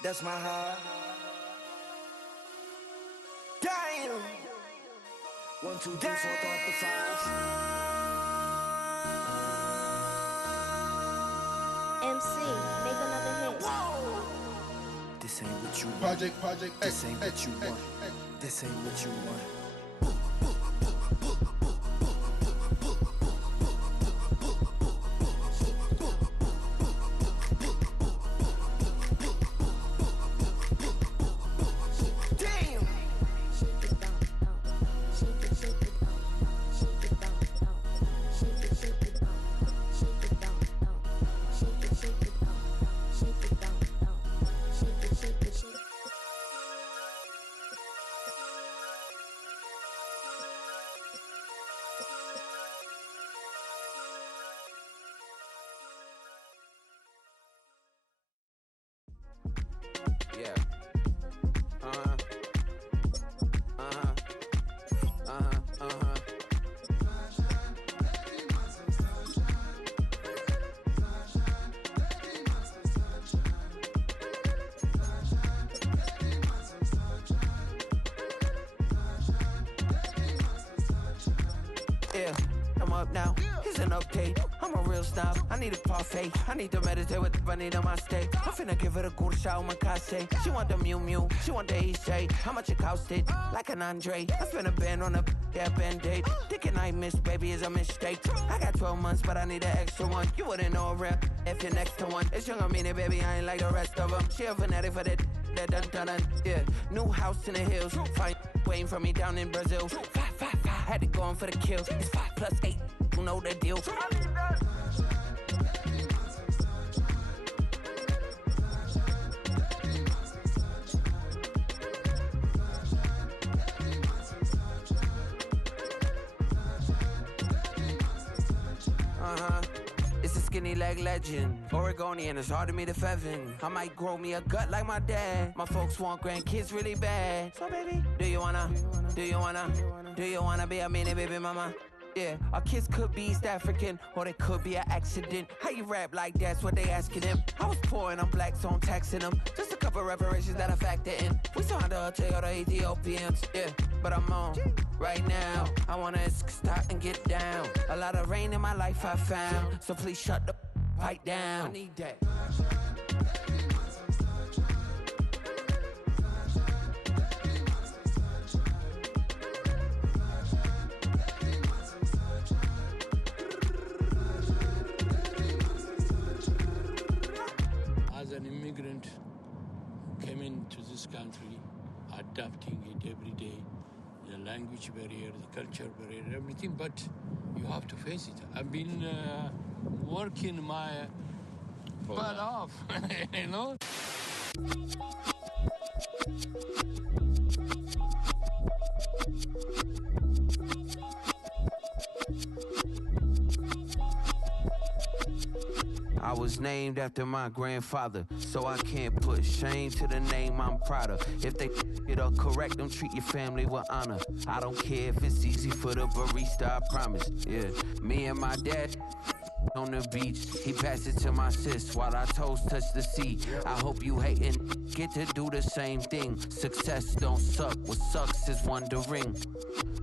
That's my heart. Damn. 1, 2, 3, 4, throw up the 5. MC, make another hit. Whoa. This ain't what you want. Project This ain't what you want. This ain't what you want. Yeah. Yeah, I'm up now. Here's an update. I'm a real snob. I need a parfait. I need to meditate with the bunny on my steak. I'm finna give it a good shot with my case. She want the Mew Mew. She want the EJ. How much it costed? Like an Andre. I spent a band on a that band-aid. Thinking I missed, baby, is a mistake. I got 12 months, but I need an extra one. You wouldn't know a rep if you're next to one. It's young, I mean it, baby, I ain't like the rest of them. She a fanatic for that dun. Yeah, new house in the hills. Fine, waiting for me down in Brazil. 5, 5, 5. Had to go on for the kill. It's 5 plus 8. You know the deal. It's a skinny leg legend. Oregonian, it's hard to meet a Fevin. I might grow me a gut like my dad. My folks want grandkids really bad. So baby, do you wanna be a mini baby mama? Yeah, our kids could be East African, or they could be an accident. How you rap like that's what they asking him. I was poor and I'm black, so I'm taxing them. Just a couple reparations that I factor in. We saw the Toyota Ethiopians, yeah, but I'm on right now. I wanna stop and get down. A lot of rain in my life I found, so please shut the pipe down. I need that. As an immigrant, came into this country, adapting it every day, the language barrier, the culture barrier, everything, but you have to face it. I've been working my butt off, you know? I was named after my grandfather, so I can't put shame to the name I'm proud of. If they it up correct, don't treat your family with honor. I don't care if it's easy for the barista, I promise. Yeah, me and my dad on the beach, he passed it to my sis while our toes touch the sea. I hope you hatin' get to do the same thing. Success don't suck, what sucks is wondering.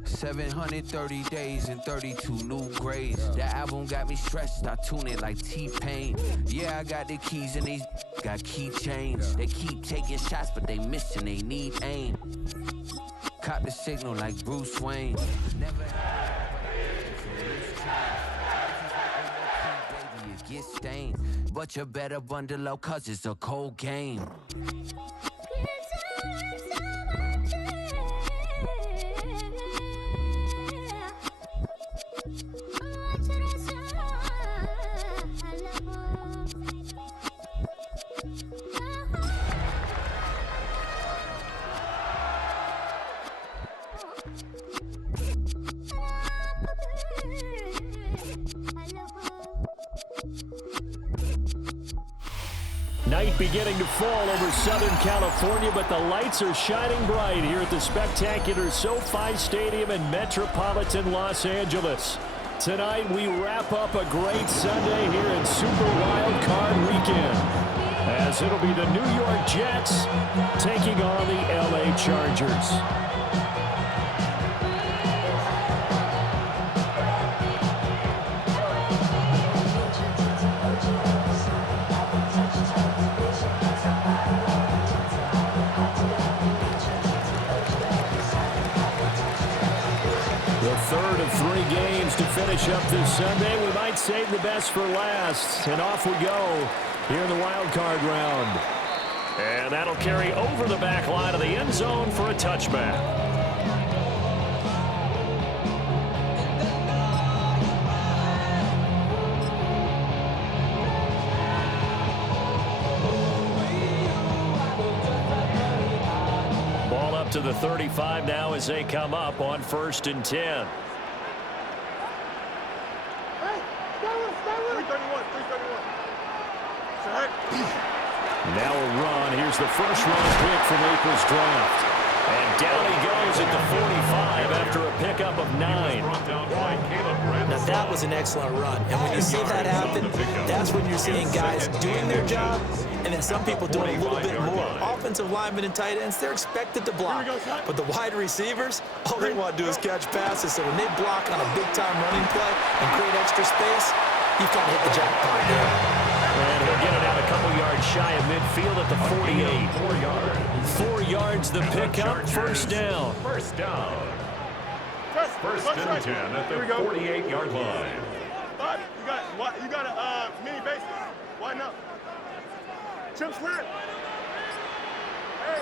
730 days and 32 new grades. That album got me stressed, I tune it like T-Pain. Yeah, I got the keys and these got keychains. They keep taking shots, but they missing, they need aim. Cop the signal like Bruce Wayne. Never baby, it gets stained. But you better bundle up, cause it's a cold game. Night beginning to fall over Southern California, but the lights are shining bright here at the spectacular SoFi Stadium in metropolitan Los Angeles. Tonight, we wrap up a great Sunday here in Super Wild Card Weekend as as it'll be the New York Jets taking on the LA Chargers. The third of 3 games to finish up this Sunday. We might save the best for last. And off we go here in the wild card round. And that'll carry over the back line of the end zone for a touchback. Ball up to the 35 now as they come up on 1st and 10. Now a run. Here's the first-round pick from April's draft. And down he goes at the 45 after a pickup of 9. Now that was an excellent run. And when you see that happen, that's when you're seeing guys doing their job and then some people doing a little bit more. Offensive linemen and tight ends, they're expected to block. But the wide receivers, all they want to do is catch passes. So when they block on a big-time running play and create extra space, you've got to hit the jackpot there. And he'll get it out a couple yards shy of midfield at the 48. 4 yards the pickup, first down. First and 10 at the 48-yard line. Bud, you got a mini base. Why not? Chip slant. Hey,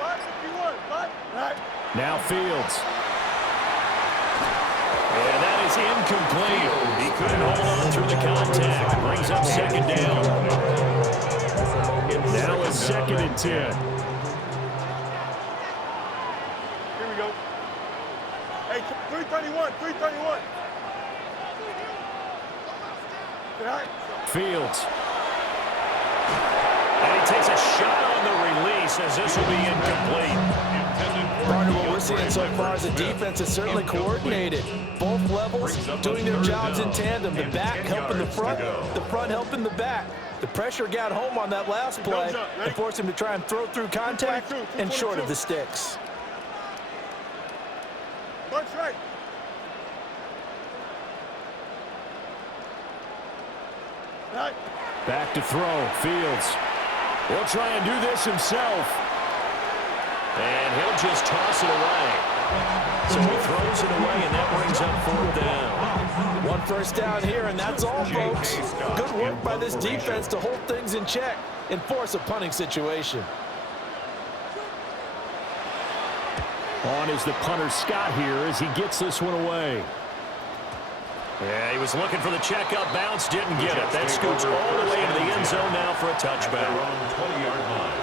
Bud, if you want, Bud. Right. Now Fields. And that is incomplete. He couldn't hold on through the contact. Brings up 2nd down. Now it's 2nd and 10. Here we go. Hey, 331. Fields. And he takes a shot on the release as this will be incomplete. Partner, what we're seeing so far is the defense is certainly coordinated. Both levels doing their jobs in tandem. The back helping the front helping the back. The pressure got home on that last play and forced him to try and throw through contact and short of the sticks. Bunch right. Back to throw. Fields. He'll try and do this himself. And he'll just toss it away. So he throws it away, and that brings up 4th down. 1 first down here, and that's all, folks. Good work by this defense to hold things in check and force a punting situation. On is the punter Scott here as he gets this one away. Yeah, he was looking for the checkup bounce, didn't get it. That scoots all the way into the end zone now for a touchback. 20-yard line.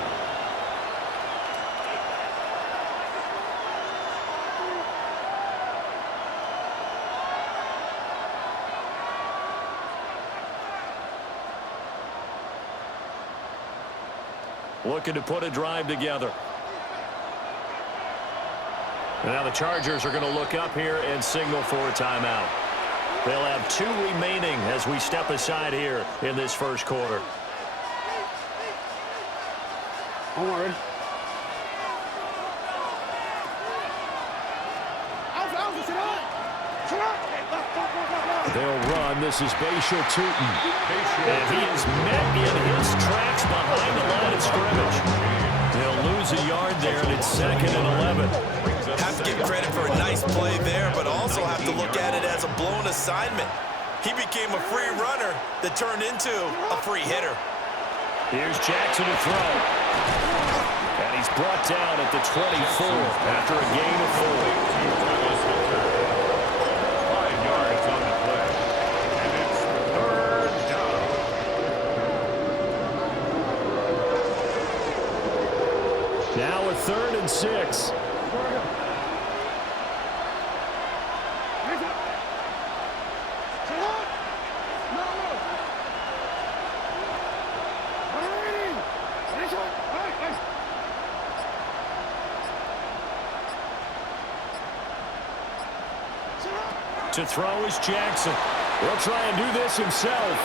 Looking to put a drive together. And now the Chargers are going to look up here and signal for a timeout. They'll have 2 remaining as we step aside here in this first quarter. I'm worried. They'll run. This is Bashal Tootin. And he is met in his tracks behind the line of scrimmage. They'll lose a yard there, and it's 2nd and 11. Have to give credit for a nice play there, but also have to look at it as a blown assignment. He became a free runner that turned into a free hitter. Here's Jackson to throw. And he's brought down at the 24 after a gain of 4. 5 yards on the play. And it's 3rd down. Now a 3rd and 6. To throw is Jackson. He'll try and do this himself.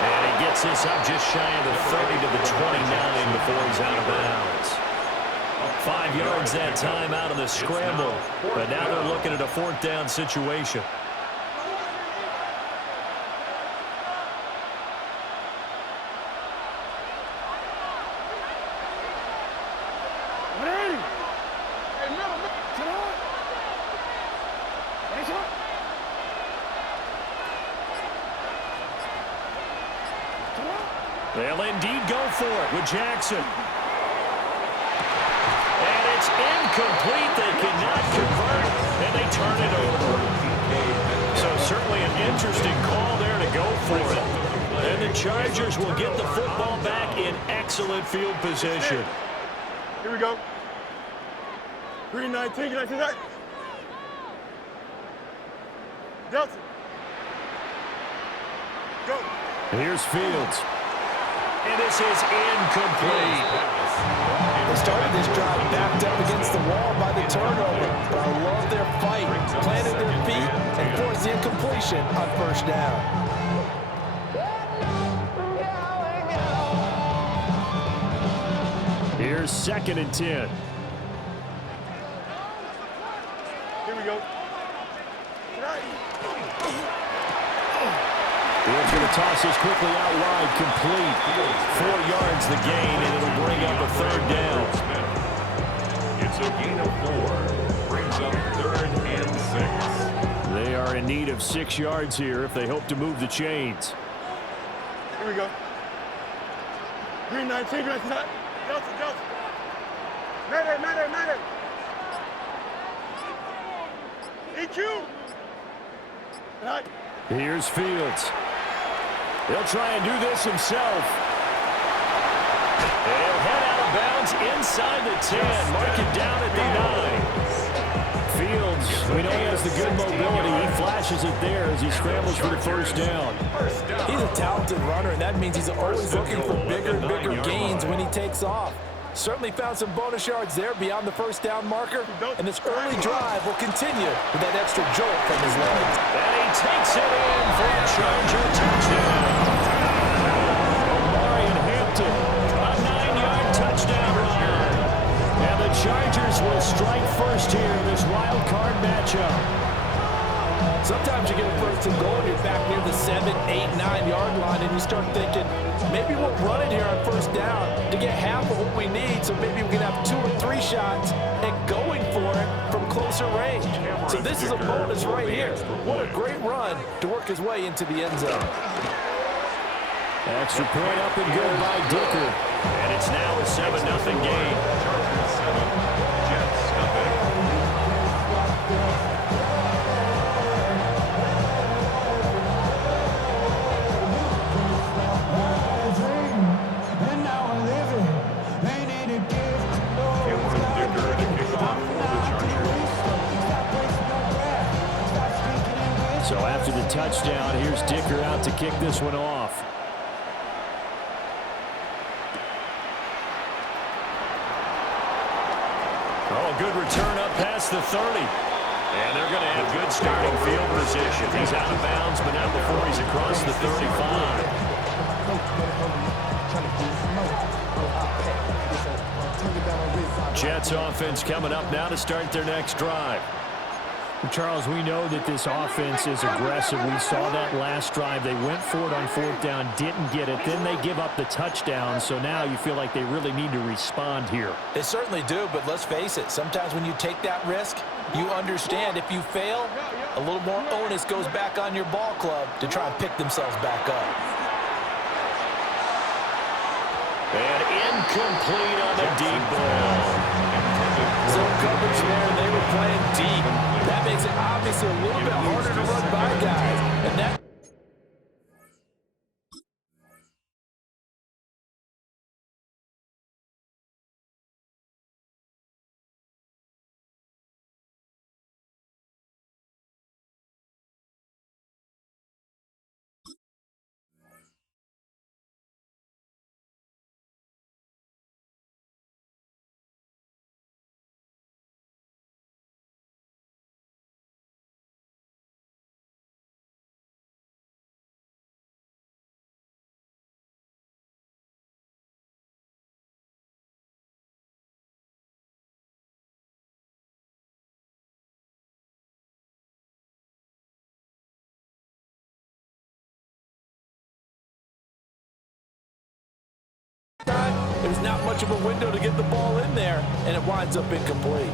And he gets this up just shy of the 30 to the 29 before he's out of bounds. 5 yards that time out of the scramble. But now they're looking at a 4th down situation. They'll indeed go for it with Jackson. And it's incomplete. They cannot convert, and they turn it over. So certainly an interesting call there to go for it. And the Chargers will get the football back in excellent field position. Here we go. 319, can I see that? Delta. Go. Here's Fields. And this is incomplete. They started this drive backed up against the wall by the turnover, but I love their fight, planted their feet, and forced the incompletion on 1st down. Here's 2nd and 10. Here we go. Fields going to toss this quickly out wide, complete. 4 yards the gain, and it'll bring up a 3rd down. It's a gain of 4. Brings up 3rd and 6. They are in need of 6 yards here if they hope to move the chains. Here we go. 319, can I see that? Delta. Mayday. EQ. Right. Here's Fields. He'll try and do this himself. He'll head out of bounds inside the 10. Mark it down at the 9. Fields, we know he has the good mobility. He flashes it there as he scrambles for the 1st down. He's a talented runner, and that means he's always looking for bigger and bigger gains when he takes off. Certainly found some bonus yards there beyond the 1st down marker, and this early drive will continue with that extra jolt from his legs. And he takes it in for a Charger touchdown. Hampton, a 9-yard touchdown run. And the Chargers will strike first here in this wild card matchup. Sometimes you get a 1st and goal, you're back near the 7, 8, 9-yard line, and you start thinking, maybe we'll run it here on 1st down to get half of what we need, so maybe we can have 2 or 3 shots at going for it from closer range. So this is a bonus right here. What a great run to work his way into the end zone. Extra point up and good by Dicker. And it's now a 7-0 game. Chargers 7, Jets nothing. So after the touchdown, here's Dicker out to kick this one off. Oh, good return up past the 30. And they're going to have good starting field position. He's out of bounds, but not before he's across the 35. Jets offense coming up now to start their next drive. Charles, we know that this offense is aggressive. We saw that last drive. They went for it on 4th down, didn't get it. Then they give up the touchdown. So now you feel like they really need to respond here. They certainly do, but let's face it. Sometimes when you take that risk, you understand if you fail, a little more onus goes back on your ball club to try and pick themselves back up. And incomplete on the deep ball. Zone coverage there, they were playing deep. That makes it obviously a little bit harder to run by guys. And that There's not much of a window to get the ball in there, and it winds up incomplete.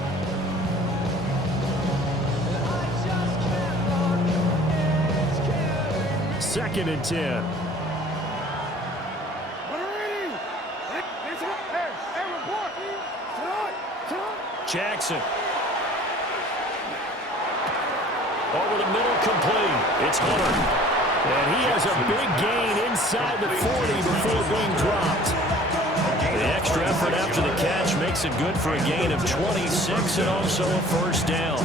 Second and 10. Jackson. Over the middle, complete. It's Hunter. And he has a big gain inside the 40 before being dropped. The extra effort after the catch makes it good for a gain of 26 and also a first down.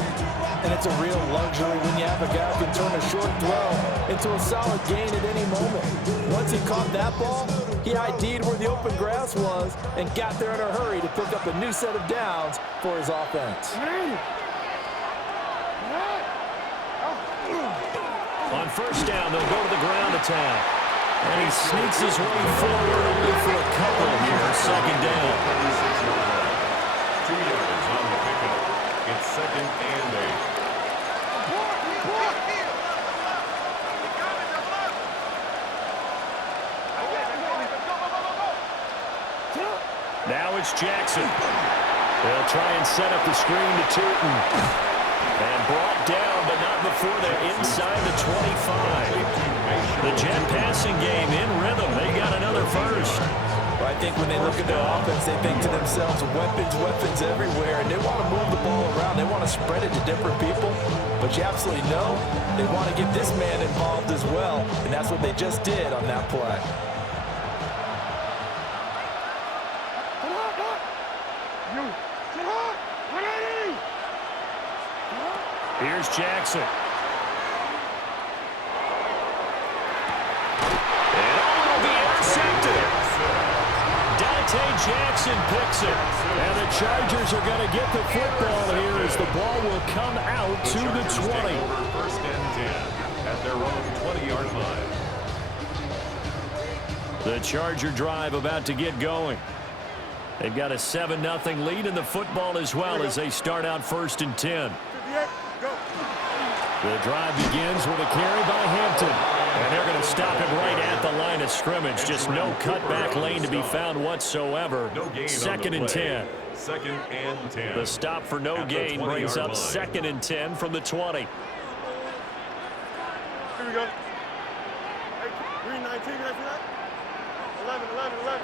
And it's a real luxury when you have a guy who can turn a short throw into a solid gain at any moment. Once he caught that ball, he ID'd where the open grass was and got there in a hurry to pick up a new set of downs for his offense. On first down, they'll go to the ground attack. And he sneaks his way forward only for a couple here. Second down. 2 yards on the pickup. It's second and 8. Now it's Jackson. They'll try and set up the screen to Tootin. And brought down, but not before they're inside the 25. The Jet passing game in rhythm. They got another first. Well, I think when they look at their offense, they think to themselves, weapons everywhere, and they want to move the ball around. They want to spread it to different people, but you absolutely know they want to get this man involved as well, and that's what they just did on that play. Here's Jackson. Jackson picks it. And the Chargers are going to get the football here as the ball will come out to the 20. First and 10 at their own 20-yard line. The Charger drive about to get going. They've got a 7-0 lead in the football as well as they start out first and 10. The drive begins with a carry by Hampton. And they're going to stop him right at the line of scrimmage. Just no cutback lane to be found whatsoever. Second and 10. Second and 10. The stop for no gain brings up second and 10 from the 20. Here we go. Hey, green 19, can I see that? 11.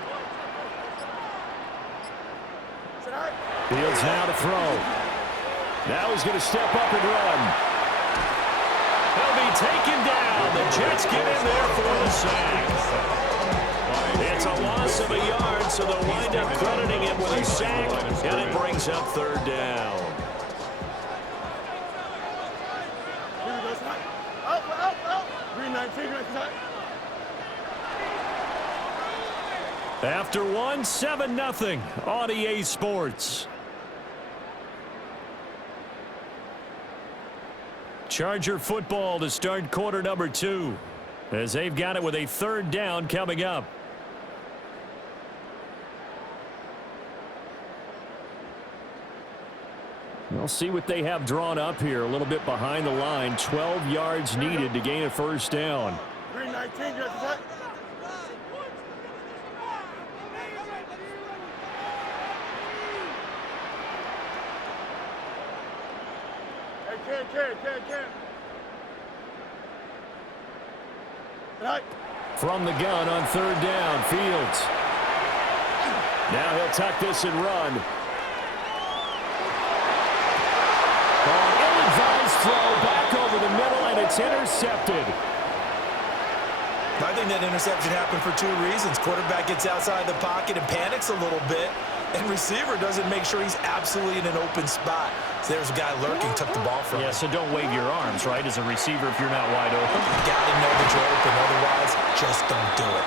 Sit high. Fields now to throw. Now he's going to step up and run. He'll be taken down. The Jets get in there for the sack. It's a loss of a yard, so they'll wind up crediting him with a sack, and it brings up third down. Here we go, sit high. Out. Green 19, can I see that? After one, 7-0 on EA Sports. Charger football to start quarter number 2 as they've got it with a third down coming up. We'll see what they have drawn up here a little bit behind the line. 12 yards needed to gain a first down. Green 19, can I see that? Can. Right. From the gun on third down, Fields. Now he'll tuck this and run. Ill-advised throw back over the middle, and it's intercepted. I think that interception happened for 2 reasons. Quarterback gets outside the pocket and panics a little bit, and receiver doesn't make sure he's absolutely in an open spot. So there's a guy lurking, took the ball from him. Yeah, so don't wave your arms, right, as a receiver if you're not wide open. You gotta know that you're open, otherwise, just don't do it.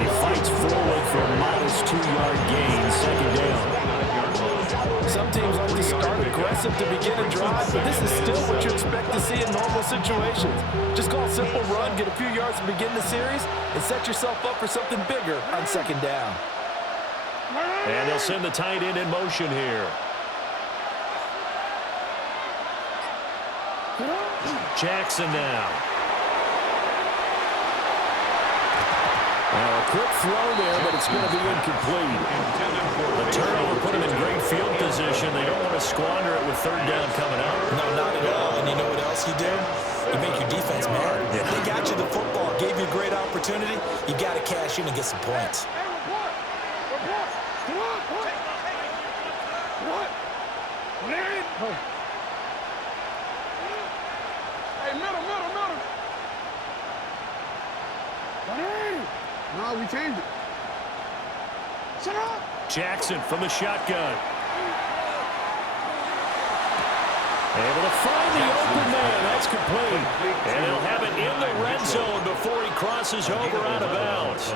He fights forward for a modest 2-yard gain, second down. Some teams like to start aggressive to begin a drive, but this is still what you expect to see in normal situations. Just call a simple run, get a few yards to begin the series, and set yourself up for something bigger on second down. And they'll send the tight end in motion here. Jackson now. Now a quick throw there, but it's going to be incomplete. The turnover put them in great field position. They don't want to squander it with third down coming up. No, not at all. And you know what else you do? You make your defense mad. If they got you the football, gave you a great opportunity, you got to cash in and get some points. Hey, middle. No, we changed it. Shut up! Jackson from the shotgun. Able to find the open man. That's complete. And he'll have it in the red zone before he crosses over out of bounds.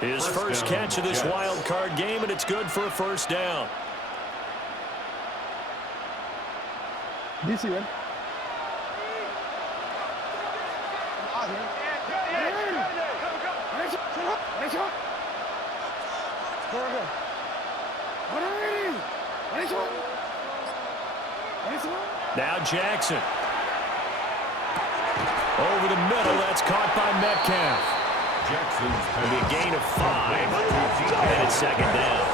His first catch of this wild card game, and it's good for a first down. DC, man. Now Jackson. Over the middle, that's caught by Metcalf. It'll be a gain of 5. And it's second down.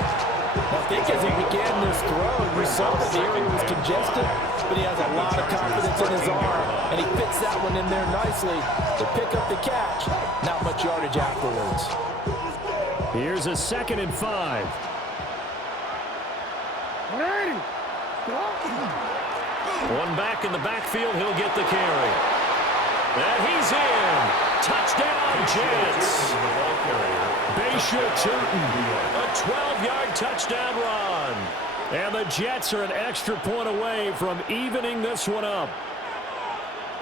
I think as he began this throw, we saw that the area was congested, but he has a lot of confidence in his arm, and he fits that one in there nicely to pick up the catch. Not much yardage afterwards. Here's a 2nd and 5. One back in the backfield, he'll get the carry. And he's in. Touchdown, Jets. Bayshore Turton, a 12-yard touchdown run. And the Jets are an extra point away from evening this one up.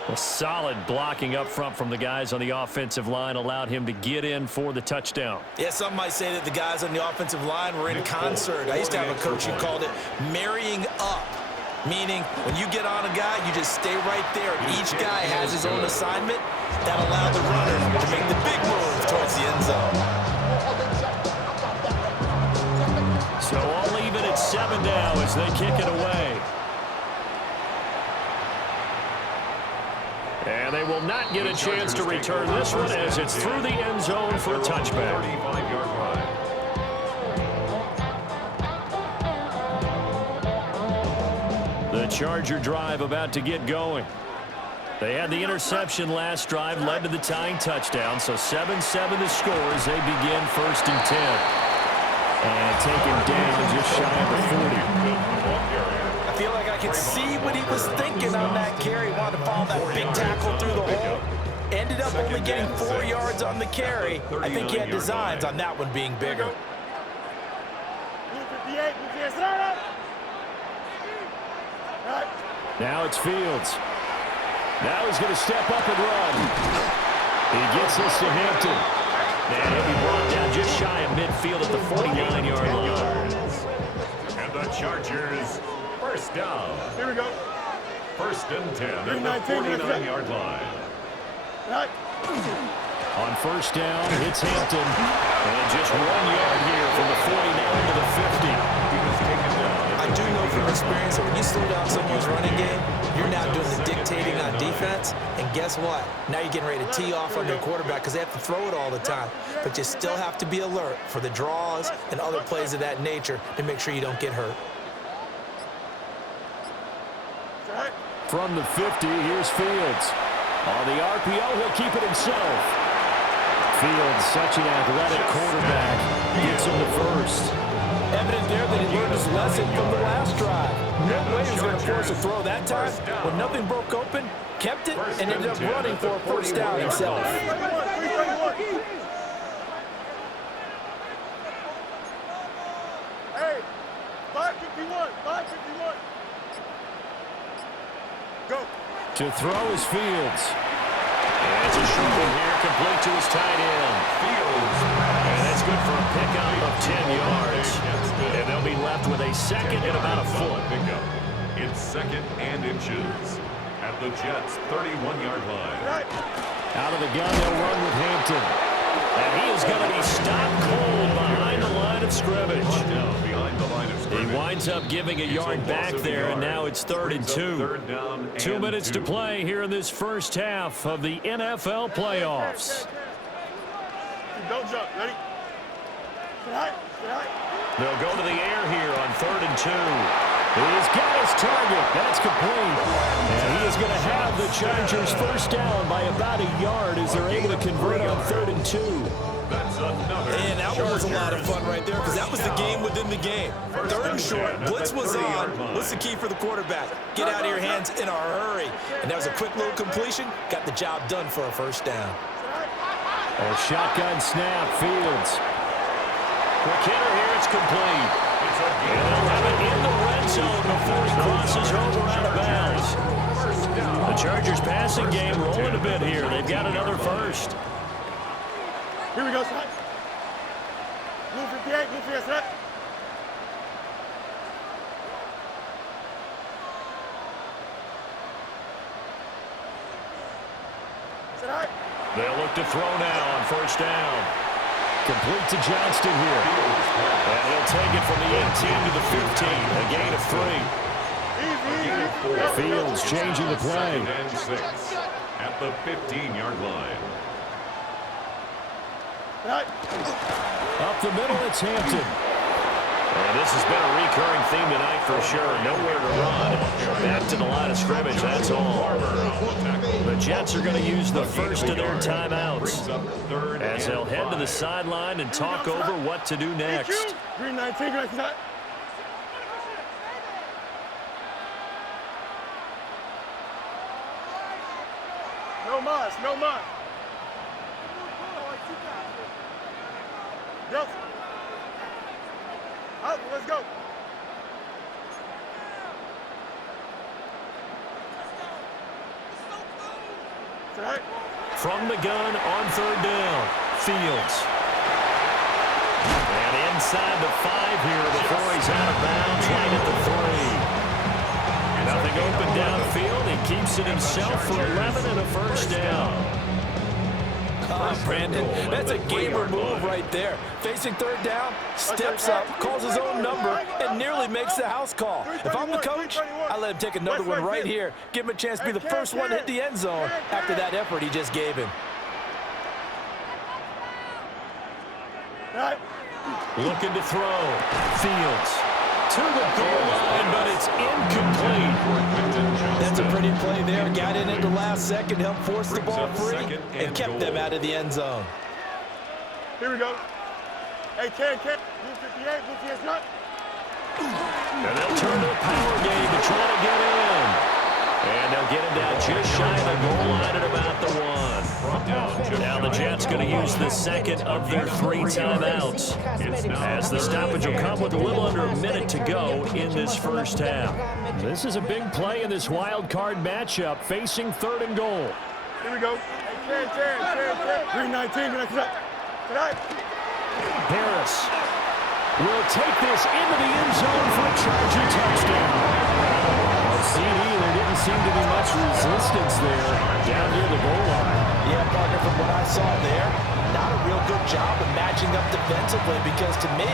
Well, solid blocking up front from the guys on the offensive line allowed him to get in for the touchdown. Yeah, some might say that the guys on the offensive line were in concert. I used to have a coach who called it marrying up, meaning when you get on a guy, you just stay right there. Each guy has his own assignment that allowed the runner to make the big move towards the end zone. So all even at 7 now as they kick it away. And they will not get a chance to return this one as it's through the end zone for a touchback. The Charger drive about to get going. They had the interception last drive, led to the tying touchdown, so 7-7 the score as they begin 1st and 10. And taken down just shy of the 40. I feel like I could see what he was thinking on that carry. Wanted to follow that big tackle through the hole. Ended up only getting 4 yards on the carry. I think he had designs on that one being bigger. Now it's Fields. Now he's going to step up and run. He gets this to Hampton. And he'll be brought down just shy of midfield at the 49-yard line. And the Chargers, first down. Here we go. 1st and 10 at the 49-yard line. Right. On 1st down, it's Hampton. And just 1 yard here from the 49 to the 50. He was taken down. I do know from experience that when you slow down someone's running game, you're now doing the dictating on defense. And guess what? Now you're getting ready to tee off on their quarterback because they have to throw it all the time. But you still have to be alert for the draws and other plays of that nature to make sure you don't get hurt. From the 50, here's Fields. On the RPO, he'll keep it himself. Fields, such an athletic quarterback, gets him the first. Evident there that he learned his lesson from the last drive. No way he was going to force a throw that time. When nothing broke open, kept it, and ended up running for a first down himself. Hey, 551, 551. Go. To throw is Fields. And it's a short one here, complete to his tight end. Fields. And that's good for a pickup of 10 yards. And they'll be left with a 2nd and about a foot. Pickup. It's 2nd and inches at the Jets' 31-yard line. Right. Out of the gun, they'll run with Hampton. And he is going to be stopped cold behind the line of scrimmage. Behind the line of scrimmage. He winds up giving a yard back there, and now it's 3rd and 2. 2 minutes to play here in this first half of the NFL playoffs. Don't jump. Ready? Sit high. Sit high. They'll go to the air here on 3rd and 2. He's got his target. That's complete. And he is going to have the Chargers first down by about a yard as they're able to convert on 3rd and 2. That's another. And that one was a lot of fun right there because that was the game within the game. 3rd and short, blitz was on. What's the key for the quarterback? Get out of your hands in a hurry. And that was a quick little completion. Got the job done for a first down. A shotgun snap, Fields. Quick hitter here, it's complete. And they'll have it in the red zone before he crosses over out of bounds. The Chargers passing game rolling a bit here. They've got another first. Here we go, son. Blue 58, blue 58, son. Sit high. They'll look to throw now on first down. Complete to Johnston here. And he'll take it from the 18 to the 15. A gain of 3. Fields changing the play. 2nd and 6 at the 15-yard line. Up the middle, it's Hampton. And this has been a recurring theme tonight for sure. Nowhere to run. Back to the line of scrimmage, that's all. The Jets are going to use the first of their timeouts as they'll head to the sideline and talk over what to do next. Green 19, green 19. No mas, no mas. Yes. Up, let's go. From the gun on 3rd down, Fields. And inside the 5 here before he's out of bounds, right at the 3. Nothing open downfield. He keeps it himself for 11 and a first down. Brandon, that's a gamer move right there. Facing 3rd down, steps up, calls his own number, and nearly makes the house call. If I'm the coach, I let him take another one right here. Give him a chance to be the first one to hit the end zone after that effort he just gave him. Looking to throw. Fields to the goal line, but it's incomplete. That's a pretty play there. Got in at the last second, helped force the ball free, and kept them out of the end zone. Here we go. Hey, Ken, blue 58, blue 58, not. And they'll turn to a power game to try to get in. And they'll get him down just shy of the goal line at about the 1. Now the Jets going to use the second of their 3 timeouts, as the stoppage will come with a little under a minute to go in this first half. This is a big play in this wild card matchup, facing 3rd and goal. Here we go. Hey, Ken. Green 19, green 19. Tonight. Harris will take this into the end zone for a Charger touchdown. CD, there didn't seem to be much resistance there down near the goal line. Yeah, partner, from what I saw there, not a real good job of matching up defensively because to me,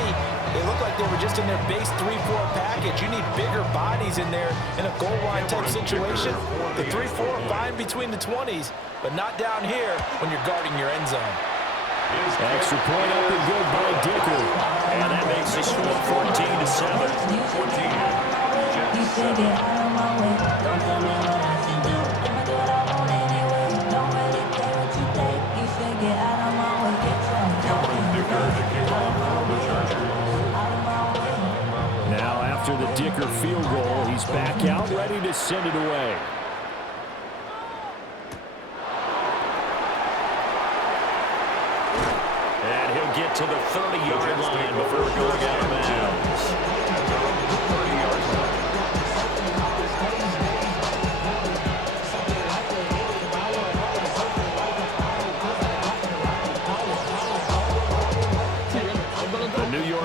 they looked like they were just in their base 3-4 package. You need bigger bodies in there in a goal line type situation. The 3-4 fine between the 20s, but not down here when you're guarding your end zone. Extra point up and good by Dicker. And that makes the score 14-7. 14. You should get out of my way. Don't tell me what I should do. I'ma do what I want anyway. Don't really care what you think. You should get out of my way. Get Now after the Dicker field goal, he's back out ready to send it away. And he'll get to the 30-yard line before going out of bounds.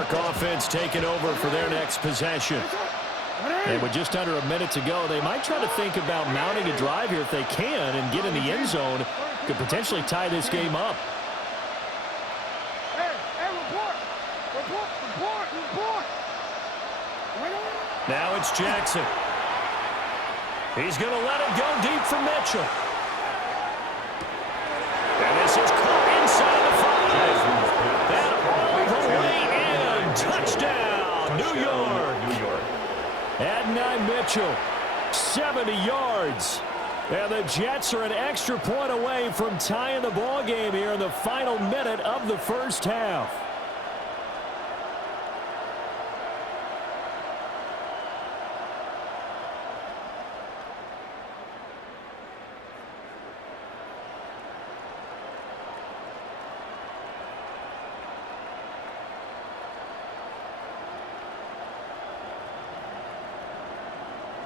Offense taking over for their next possession. And with just under a minute to go, they might try to think about mounting a drive here if they can and get in the end zone. Could potentially tie this game up. Report. Now it's Jackson. He's going to let it go deep for Mitchell. And this is caught inside the 5. Adonai Mitchell, 70 yards. And the Jets are an extra point away from tying the ball game here in the final minute of the first half.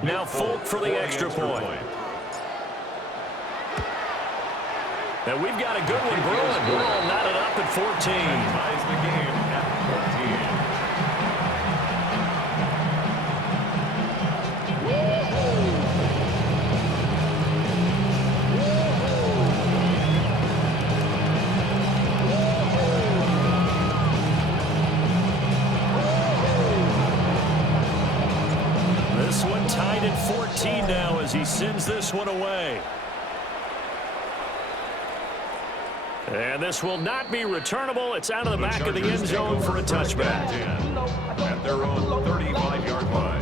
Now Folk for the extra point. And we've got a good one brewing. We're all knotted up at 14. Ties the game at 14. This one tied at 14 now as he sends this one away. And this will not be returnable. It's out of the back of the end zone for a touchback. At their own 35-yard line.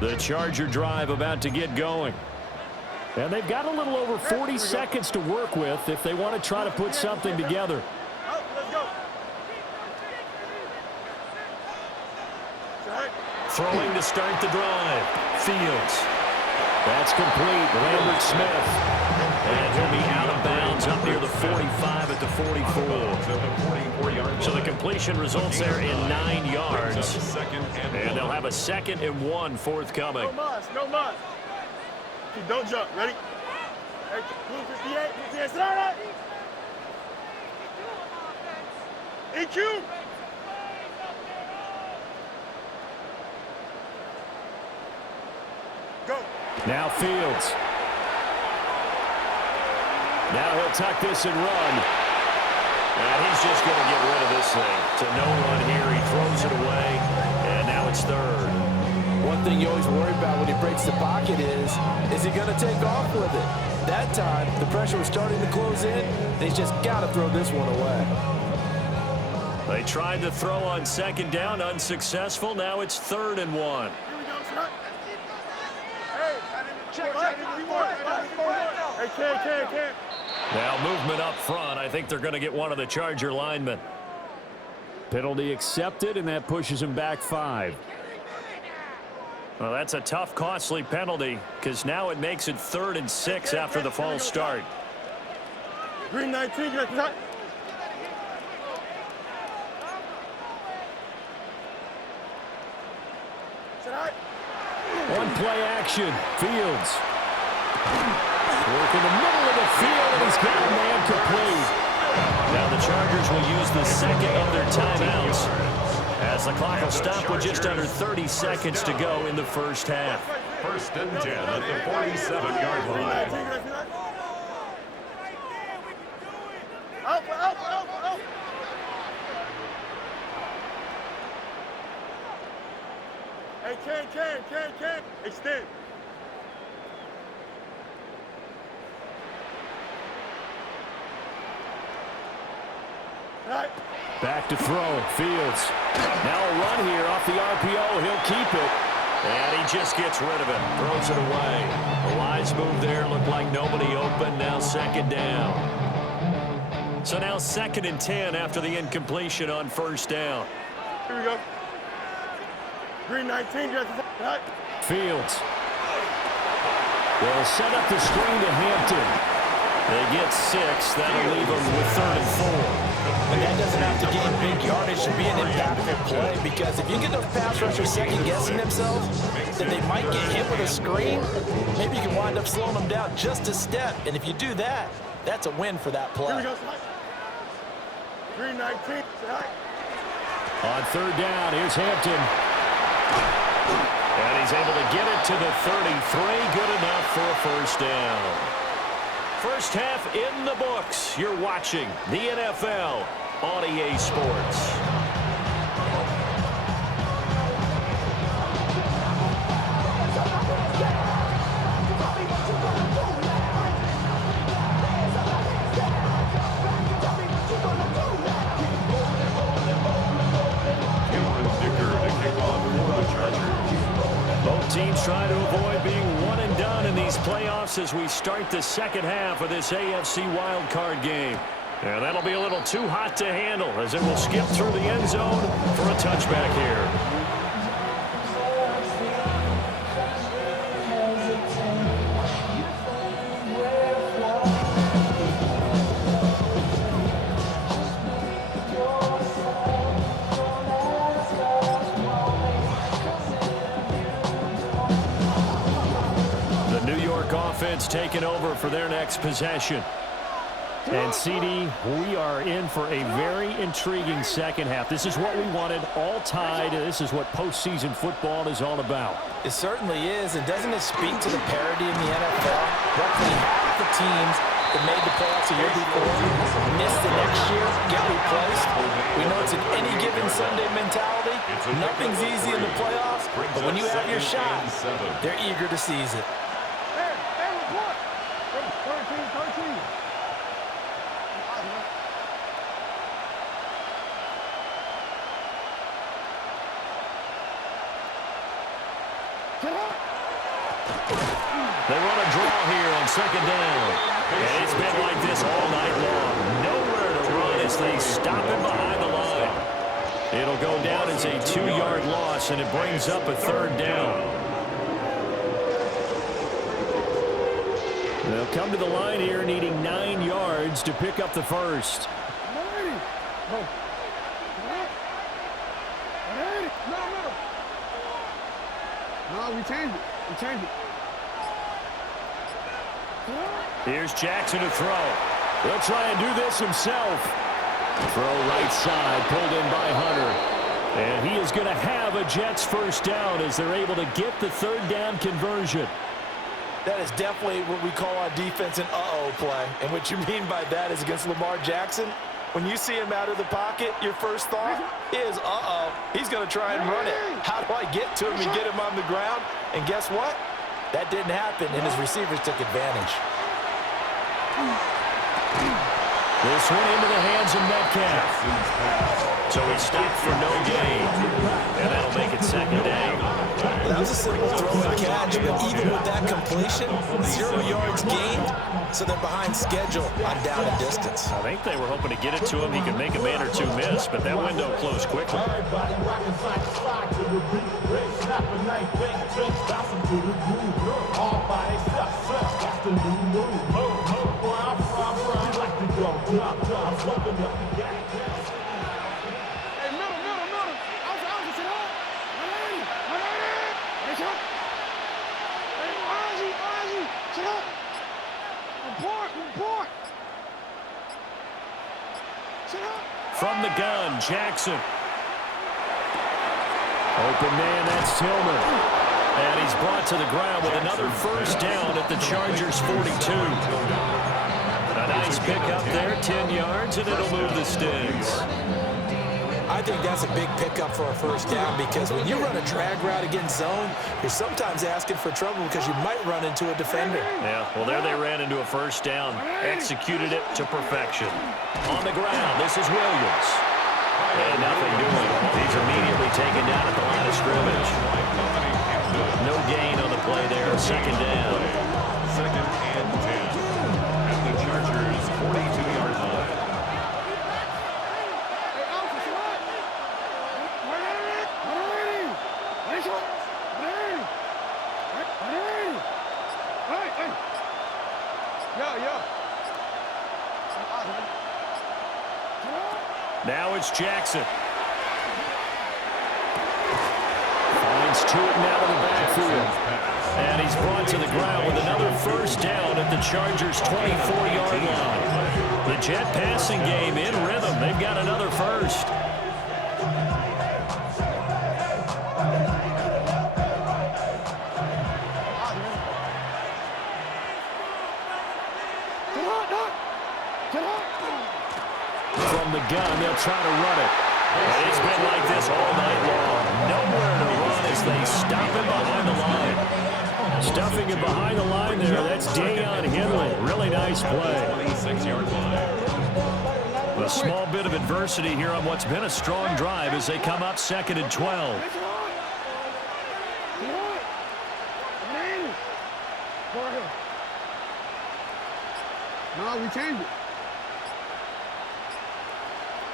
The Charger drive about to get going. And they've got a little over 40 seconds to work with if they want to try to put something together. Throwing to start the drive. Fields. That's complete. Lambert Smith. And he'll be out of bounds up near the 45 at the 44. So the completion results there in 9 yards. And they'll have a 2nd and 1 forthcoming. No mas, no mas. Don't jump. Ready? Blue 58. 58. Sit down. EQ. Go. Now Fields. Now he'll tuck this and run. And he's just going to get rid of this thing. To no run here. He throws it away. And now it's 3rd. One thing you always worry about when he breaks the pocket is he going to take off with it? That time, the pressure was starting to close in, and he's just got to throw this one away. They tried to throw on 2nd down, unsuccessful. Now it's 3rd and 1. Here we go, son. Check. Hey, can't. Now movement up front. I think they're going to get one of the Charger linemen. Penalty accepted, and that pushes him back 5. Well, that's a tough, costly penalty because now it makes it 3rd and 6 after the false start. Green 19, get that. One play action. Fields. Work in the middle of the field, and he's got a man complete. Now the Chargers will use the 2nd of their timeouts as the clock will stop with just under 30 seconds to go in the first half. 1st and 10 at the 47-yard line. Out. Hey, can. Extend. Right. Back to throw. Fields. Now a run here off the RPO. He'll keep it. And he just gets rid of it. Throws it away. The wise move there. Looked like nobody open. Now 2nd down. So now 2nd and 10 after the incompletion on 1st down. Here we go. Green 19, right. Fields. They'll set up the screen to Hampton. They get 6. That'll leave them with 3rd and 4. And that doesn't have to gain big yardage to be an impactful play, because if you get those pass rushers second-guessing themselves, then they might get hit with a screen. Maybe you can wind up slowing them down just a step. And if you do that, that's a win for that play. Here we go. Green 19, On 3rd down, here's Hampton. And he's able to get it to the 33. Good enough for a 1st down. First half in the books. You're watching the NFL on EA Sports. Both teams trying to avoid being one and done in these playoffs as we start the second half of this AFC wildcard game. And that'll be a little too hot to handle as it will skip through the end zone for a touchback here. Offense taking over for their next possession. And CD, we are in for a very intriguing second half. This is what we wanted, all tied. This is what postseason football is all about. It certainly is, and doesn't it speak to the parity in the NFL? Roughly half the teams that made the playoffs a year before miss the next year, get replaced. We know it's an any given Sunday mentality. Nothing's easy in the playoffs, but when you have your shot, they're eager to seize it. They run a draw here on second down. And it's been like this all night long. Nowhere to run as they stop him behind the line. It'll go down as a 2-yard loss, and it brings up a third down. They'll come to the line here needing 9 yards to pick up the first. No, we changed it. We changed it. Here's Jackson to throw. He'll try and do this himself. Throw right side, pulled in by Hunter. And he is going to have a Jets first down as they're able to get the third down conversion. That is definitely what we call our defense an uh-oh play. And what you mean by that is against Lamar Jackson, when you see him out of the pocket, your first thought is, uh-oh, he's going to try and run it. How do I get to him and get him on the ground? And guess what? That didn't happen, and his receivers took advantage. This one into the hands of Metcalf. So he stopped for no gain. And that'll make it second down. That was a simple throw and catch, but even with that completion, 0 yards gained, so they're behind schedule on down and distance. I think they were hoping to get it to him. He could make a man or two miss, but that window closed quickly. From the gun, Jackson. Open man, that's Tillman. And he's brought to the ground with another first down at the Chargers' 42. A nice pick up there, 10 yards, and it'll move the Sticks. I think that's a big pickup for a first down because when you run a drag route against zone, you're sometimes asking for trouble because you might run into a defender. Yeah, well, there they ran into a first down, executed it to perfection. On the ground, this is Williams. And nothing doing. He's immediately taken down at the line of scrimmage. No gain on the play there, second down. Second and 10 at the Chargers' 42-yard line. Now it's Jackson. Finds Tuitt out of the backfield. And he's brought to the ground with another first down at the Chargers' 24-yard line. The Jet passing game in rhythm. They've got another first. From the gun, they'll try to run it. And it's been like this all night long. Nowhere to run as they stop him behind the line. Stuffing him behind the line there, that's Deion Henley. Really nice play. 26-yard line. A small bit of adversity here on what's been a strong drive as they come up second and 12. Go ahead. No, we changed it.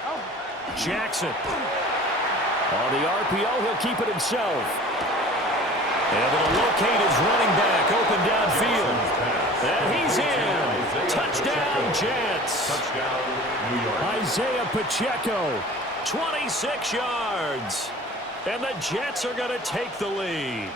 Oh. Jackson. On the RPO, he'll keep it himself. Able to locate his running back open downfield. And he's in. Touchdown, Jets. Touchdown, New York. Isaiah Pacheco, 26 yards. And the Jets are going to take the lead.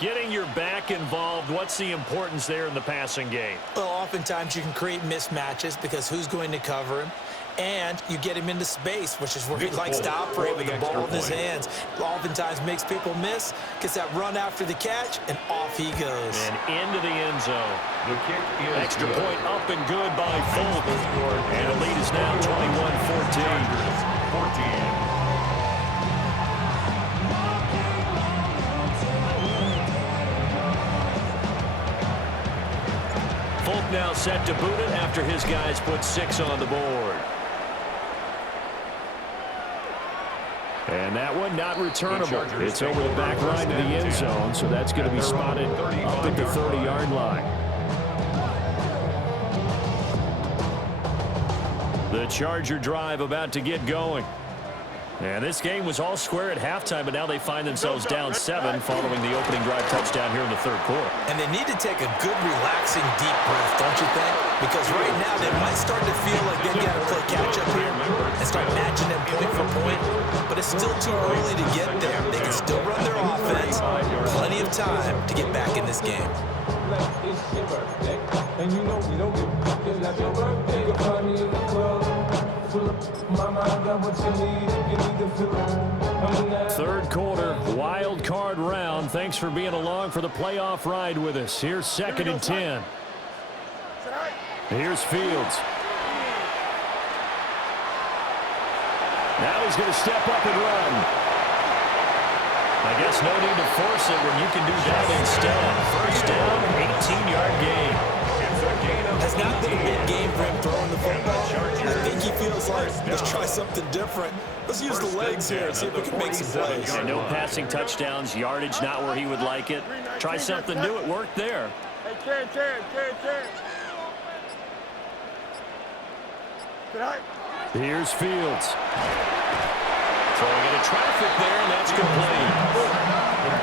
Getting your back involved, what's the importance there in the passing game? Well, oftentimes you can create mismatches because who's going to cover him? And you get him into space, which is where he likes to operate with the ball in his hands. Oftentimes makes people miss, gets that run after the catch, and off he goes. And into the end zone. The kick is Extra good. point up and good by Fulton. And the lead is now 21-14. 14. Fulton now set to boot it after his guys put 6 on the board. And that one not returnable. It's over the back line of the end zone, so that's going to be spotted up at the 30-yard line. The Charger drive about to get going. And this game was all square at halftime, but now they find themselves down 7 following the opening drive touchdown here in the third quarter. And they need to take a good, relaxing, deep breath, don't you think? Because right now they might start to feel like they've got to play catch-up here and start matching them point for point. But it's still too early to get there. They can still run their offense. Plenty of time to get back in this game. And you know we don't get fucking like your birthday. You'll find me in the club. Mama, I got what you need. You need to feel it. Third quarter, wild card round. Thanks for being along for the playoff ride with us. Here's 2nd and 10. Here's Fields. Now he's going to step up and run. I guess no need to force it when you can do that instead. First down, 18-yard gain. Has not been a big game for him throwing the football. I think he feels like, let's try something different. Let's use the legs here and see if we can make some plays. And no passing touchdowns, yardage not where he would like it. Try something new, it worked there. Hey, Ken. Here's Fields. Throwing into traffic there, and that's complete.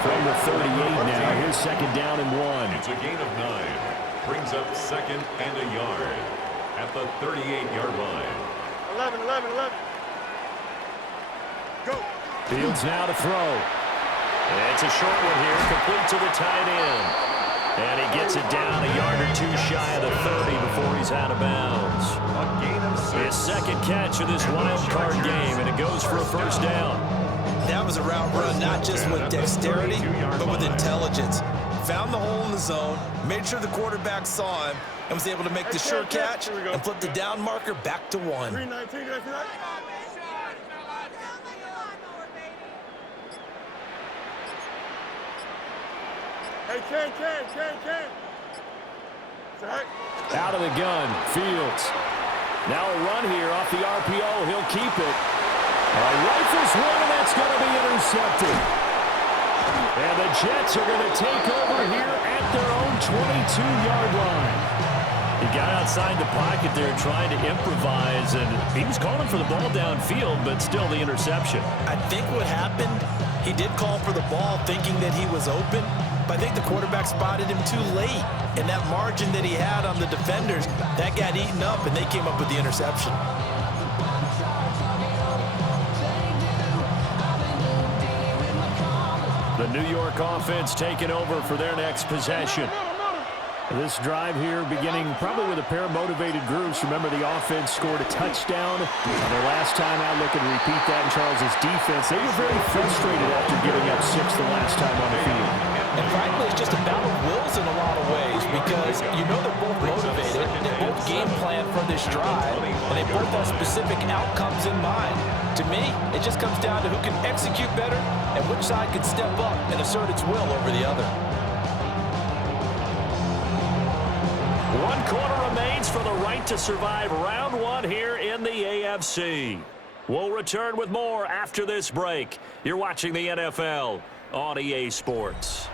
From the 38 now, here's 2nd down and 1. It's a gain of 9. Brings up 2nd and a yard at the 38-yard line. 11. Go. Fields now to throw. And it's a short one here, complete to the tight end. And he gets it down a yard or 2 shy of the 30 before he's out of bounds. A gain of 6. His second catch of this wild card game, and it goes for a first down. That was a route run, not just with dexterity, but with intelligence. Found the hole in the zone, made sure the quarterback saw him, and was able to make the sure catch and flip the down marker back to 1. 319, Hey, Ken. Out of the gun, Fields. Now a run here off the RPO. He'll keep it. Rifles one, and that's going to be intercepted. And the Jets are going to take over here at their own 22-yard line. He got outside the pocket there trying to improvise, and he was calling for the ball downfield, but still the interception. I think what happened, he did call for the ball thinking that he was open, but I think the quarterback spotted him too late. And that margin that he had on the defenders, that got eaten up, and they came up with the interception. The New York offense taking over for their next possession. This drive here beginning probably with a pair of motivated groups. Remember, the offense scored a touchdown on their last time out. Looking to repeat that in Charles's defense. They were very frustrated after giving up 6 the last time on the field. And frankly, it's just a battle of wills in a lot of ways because you know they're both motivated. They both game plan for this drive, and they both have specific outcomes in mind. To me, it just comes down to who can execute better and which side can step up and assert its will over the other. 1 quarter remains for the right to survive round 1 here in the AFC. We'll return with more after this break. You're watching the NFL on EA Sports.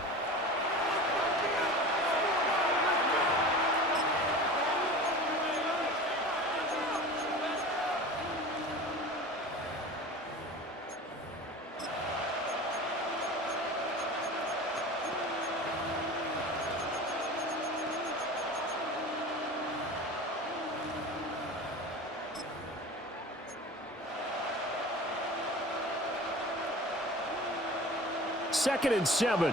2nd and 7.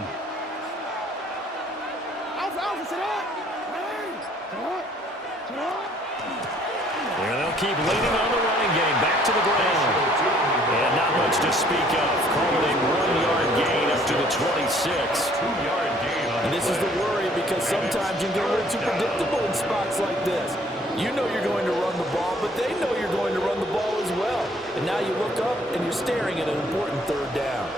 And they'll keep leaning on the running game. Back to the ground. And not much to speak of. Call it a 1-yard gain up to the 26. 2-yard gain on And this is the worry because sometimes you get a little too predictable in spots like this. You know you're going to run the ball, but they know you're going to run the ball as well. And now you look up and you're staring at an important 3rd down.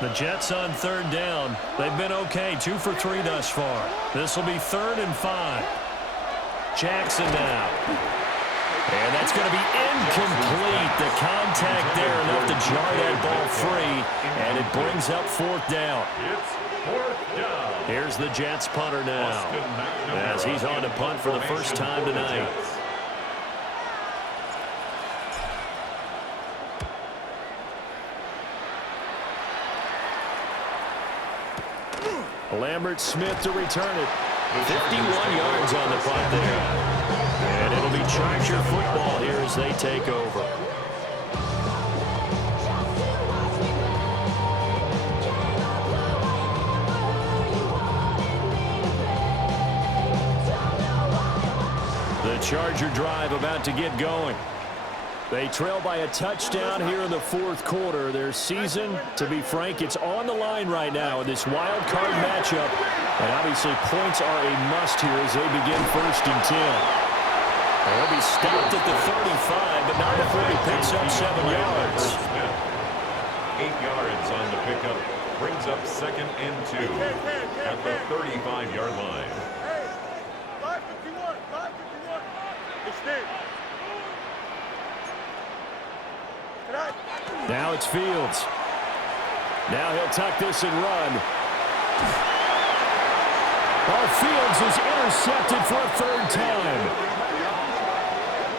The Jets on 3rd down. They've been okay, 2 for 3 thus far. This will be 3rd and 5. Jackson now. And that's going to be incomplete. The contact there enough to jar that ball free. And it brings up 4th down. It's 4th down. Here's the Jets punter now, as he's on to punt for the first time tonight. Lambert Smith to return it. 51 yards on the punt there. And it'll be Charger football here as they take over. The Charger drive about to get going. They trail by a touchdown here in the 4th quarter. Their season, to be frank, it's on the line right now in this wild card matchup. And obviously points are a must here as they begin 1st and 10. They'll be stopped at the 35, but not before he picks up 7 yards. 8 yards on the pickup. Brings up 2nd and 2 at the 35-yard line. Hey, 551, 551. It's there. Now it's Fields. Now he'll tuck this and run. Oh, Fields is intercepted for a 3rd time.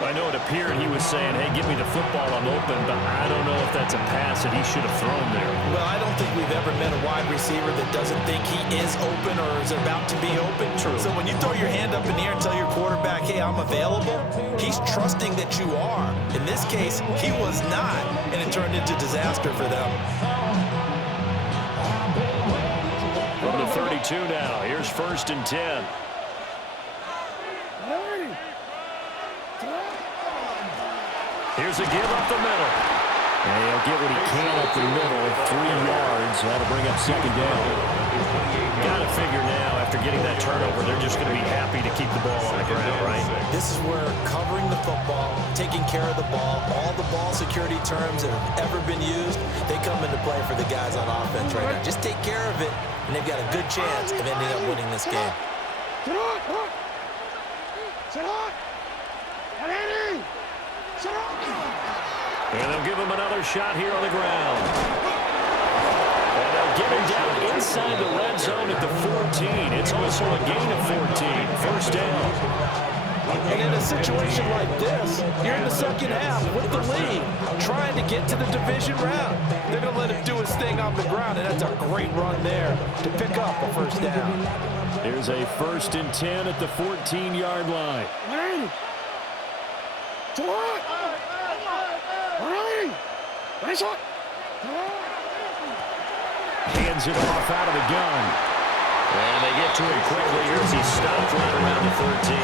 I know it appeared he was saying, hey, give me the football, I'm open, but I don't know if that's a pass that he should have thrown there. Well, I don't think we've ever met a wide receiver that doesn't think he is open or is about to be open. True. So when you throw your hand up in the air and tell your quarterback, hey, I'm available, he's trusting that you are. In this case, he was not, and it turned into disaster for them. From the 32 now, here's 1st and 10. Here's a give up the middle. And he'll get what he can up the middle, 3 yards. That'll bring up 2nd down. Got to figure now, after getting that turnover, they're just going to be happy to keep the ball on the ground, right? This is where covering the football, taking care of the ball, all the ball security terms that have ever been used, they come into play for the guys on offense right now. Just take care of it, and they've got a good chance of ending up winning this game. And they'll give him another shot here on the ground. And they'll get him down inside the red zone at the 14. It's also a gain of 14. 1st down. And in a situation like this, you're in the 2nd half with the lead, trying to get to the division round. They're going to let him do his thing on the ground, and that's a great run there to pick up a 1st down. Here's a 1st and 10 at the 14-yard line. Hands it off out of the gun. And they get to him quickly here as he stopped right around the 13.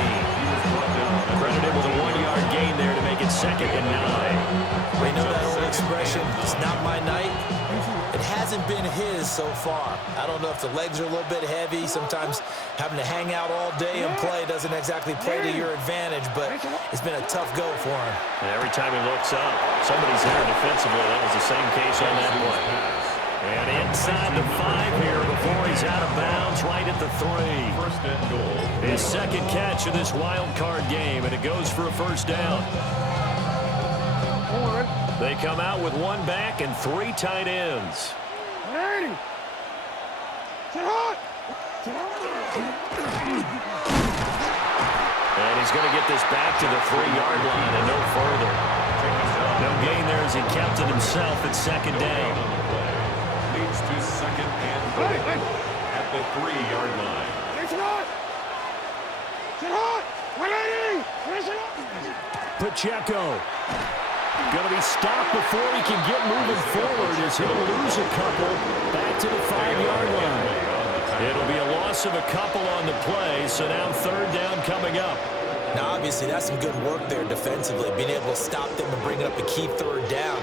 Credited with a 1-yard gain there to make it 2nd and 9. We know that old expression, it's not my night. It hasn't been his so far. I don't know if the legs are a little bit heavy. Sometimes having to hang out all day and play doesn't exactly play to your advantage, but it's been a tough go for him. And every time he looks up, somebody's there defensively. That was the same case on that play. And inside the 5 here before he's out of bounds, right at the 3. 1st and goal. His 2nd catch of this wild card game, and it goes for a 1st down. They come out with 1 back and 3 tight ends. And he's going to get this back to the 3-yard line and no further. No gain there as he kept it himself at 2nd down. Leads to 2nd and goal at the 3-yard line. Pacheco going to be stopped before he can get moving forward as he'll lose a couple back back to the 5-yard line. It'll be a loss of a couple on the play, so now third down coming up. Now, obviously, that's some good work there defensively, being able to stop them and bring up a key third down.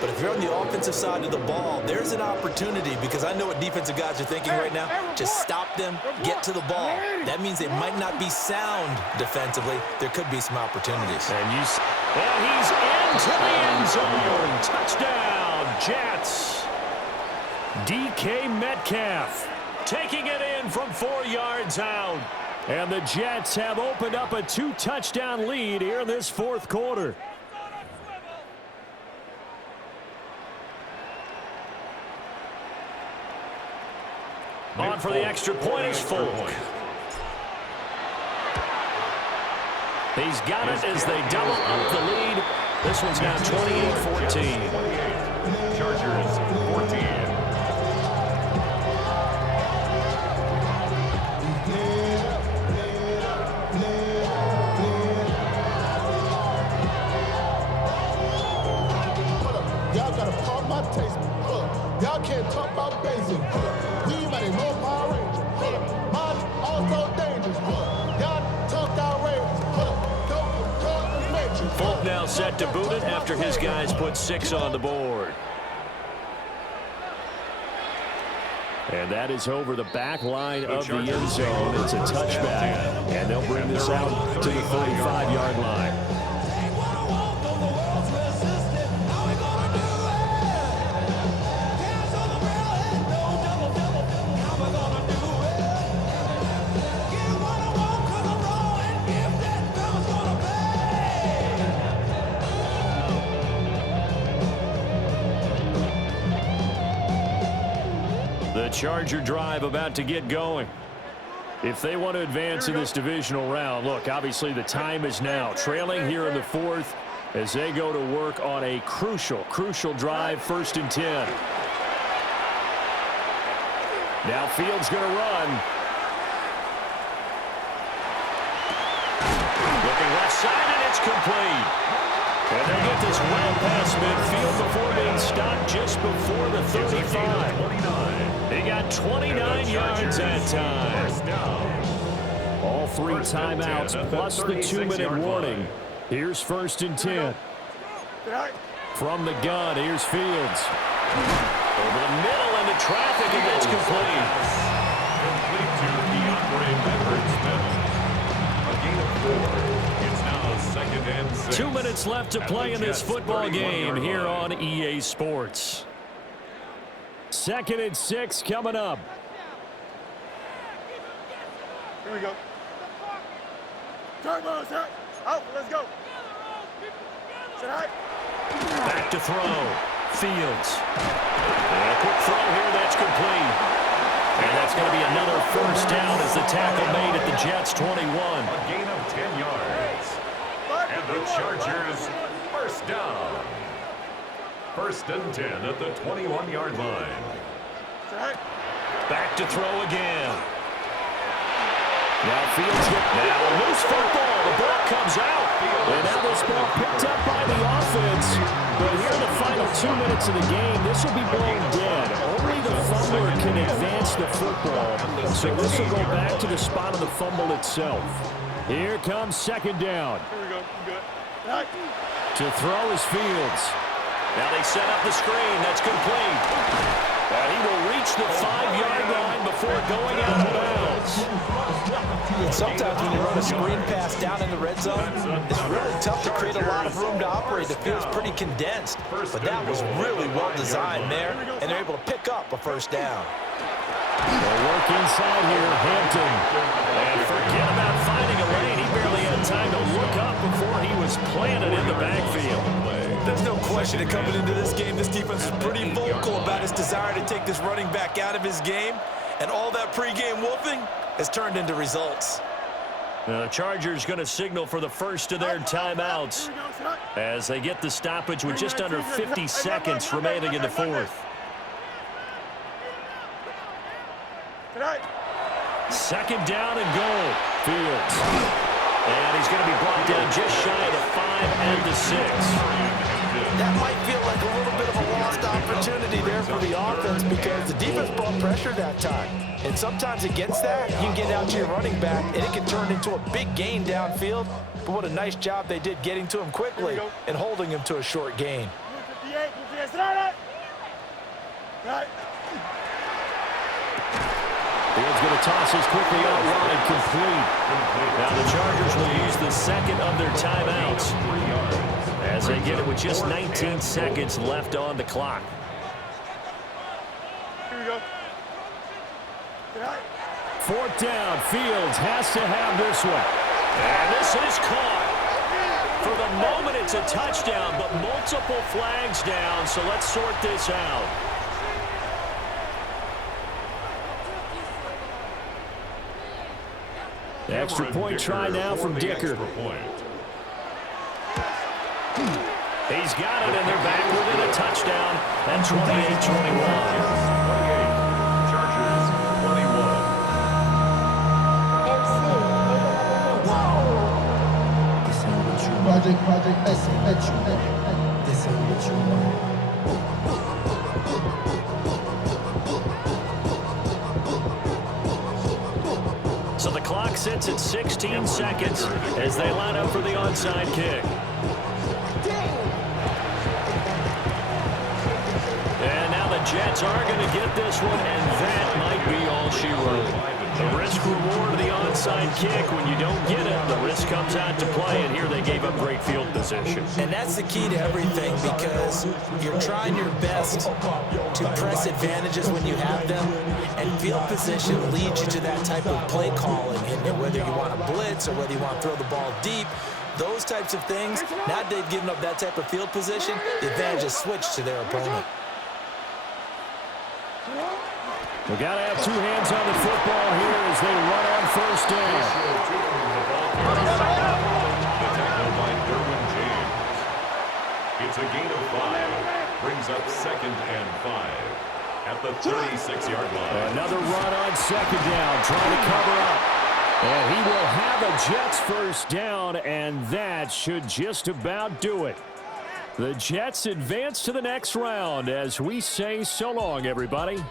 But if you're on the offensive side of the ball, there's an opportunity, because I know what defensive guys are thinking right now. Just stop them, get to the ball. That means they might not be sound defensively. There could be some opportunities. And he's into the end zone. Touchdown, Jets. DK Metcalf taking it in from 4 yards out. And the Jets have opened up a 2-touchdown lead here in this fourth quarter. On for the extra point is Folk. He's got it as they double up the lead. This one's now 28-14. Chargers 14. Y'all gotta pump my taste. Y'all can't talk about basic. We might know Power Rangers. Mine also dangerous. Y'all talk outrageous. Folk now set to boot it after his guys put 6 on the board. And that is over the back line of the end zone. It's a touchback, and they'll bring this out to the 35-yard line. The Charger drive about to get going. If they want to advance in this divisional round, look, obviously the time is now. Trailing here in the fourth as they go to work on a crucial drive, 1st and 10. Now Fields going to run. Looking left side, and it's complete. And they get this well past midfield before being stopped just before the 35. They got 29 yards that time. All 3 timeouts plus the 2-minute warning. Here's 1st and 10. From the gun, here's Fields. Over the middle into traffic, and that's complete. Complete to DeAndre Leonard-Smith. A gain of 4. It's now 2nd and 6. 2 minutes left to play in this football game here on EA Sports. 2nd and 6 coming up. Here we go. Turbo, set. Out, let's go. Set high. Back to throw. Fields. And a quick throw here, that's complete. And that's going to be another 1st down as the tackle made at the Jets' 21. A gain of 10 yards. And the Chargers 1st down. 1st and 10 at the 21-yard line. Back to throw again. Now Fields now loose football. The ball comes out. And now this ball picked up by the offense. But here in the final 2 minutes of the game, this will be blown dead. Only the fumbler can advance the football. So this will go back to the spot of the fumble itself. Here comes 2nd down. Here we go. Good. To throw is Fields. Now they set up the screen. That's complete. And he will reach the 5-yard line before going out of bounds. And sometimes when you run a screen pass down in the red zone, it's really tough to create a lot of room to operate. It feels pretty condensed. But that was really well designed there, and they're able to pick up a 1st down. They'll work inside here, Hampton. And forget about finding a lane. He barely had time to look up before he was planted in the backfield. There's no question that coming into this game, this defense is pretty vocal about its desire to take this running back out of his game. And all that pregame wolfing has turned into results. The Chargers going to signal for the first of their timeouts as they get the stoppage with just under 50 seconds remaining in the fourth. 2nd down and goal. Fields. And he's going to be brought down just shy of the 5 and the 6. That might feel like a little bit of a lost opportunity there for the offense because the defense brought pressure that time. And sometimes against that, you can get out to your running back, and it can turn into a big gain downfield. But what a nice job they did getting to him quickly and holding him to a short gain. Fields going to toss this quickly out wide, complete. Now the Chargers will use the second of their timeouts as they get it with just 19 seconds left on the clock. Here we go. Fourth down, Fields has to have this one. And this is caught. For the moment, it's a touchdown, but multiple flags down, so let's sort this out. The extra point try now from Dicker. He's got it, and they're back within a touchdown at 28-21. Project, this ain't what you want. So the clock sits at 16 seconds as they line up for the onside kick. And now the Jets are going to get this one, and that might be all she wrote. The risk reward of the onside kick. When you don't get it, the risk comes out to play, and here they gave up great field position. And that's the key to everything because you're trying your best to press advantages when you have them, and field position leads you to that type of play calling. And whether you want to blitz or whether you want to throw the ball deep, those types of things, now that they've given up that type of field position, the advantage is switched to their opponent. We got to have two hands on the football here as they run on first down. It's a gain of 5. Brings up 2nd and 5 at the 36-yard line. Another run on second down, trying to cover up. And he will have a Jets first down, and that should just about do it. The Jets advance to the next round as we say so long, everybody.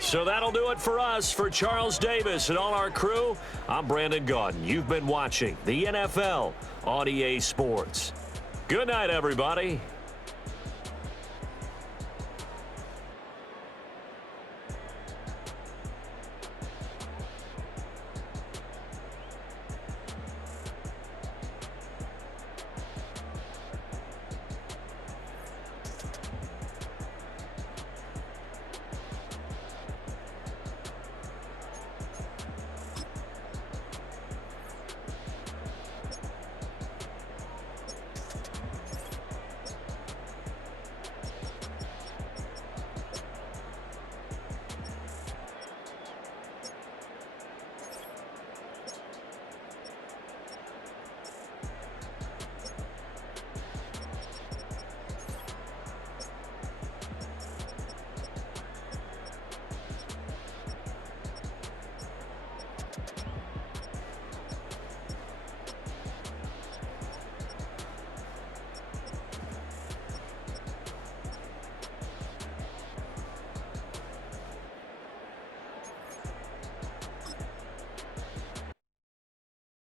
So that'll do it for us. For Charles Davis and all our crew, I'm Brandon Gaudin. You've been watching the NFL on EA Sports. Good night, everybody.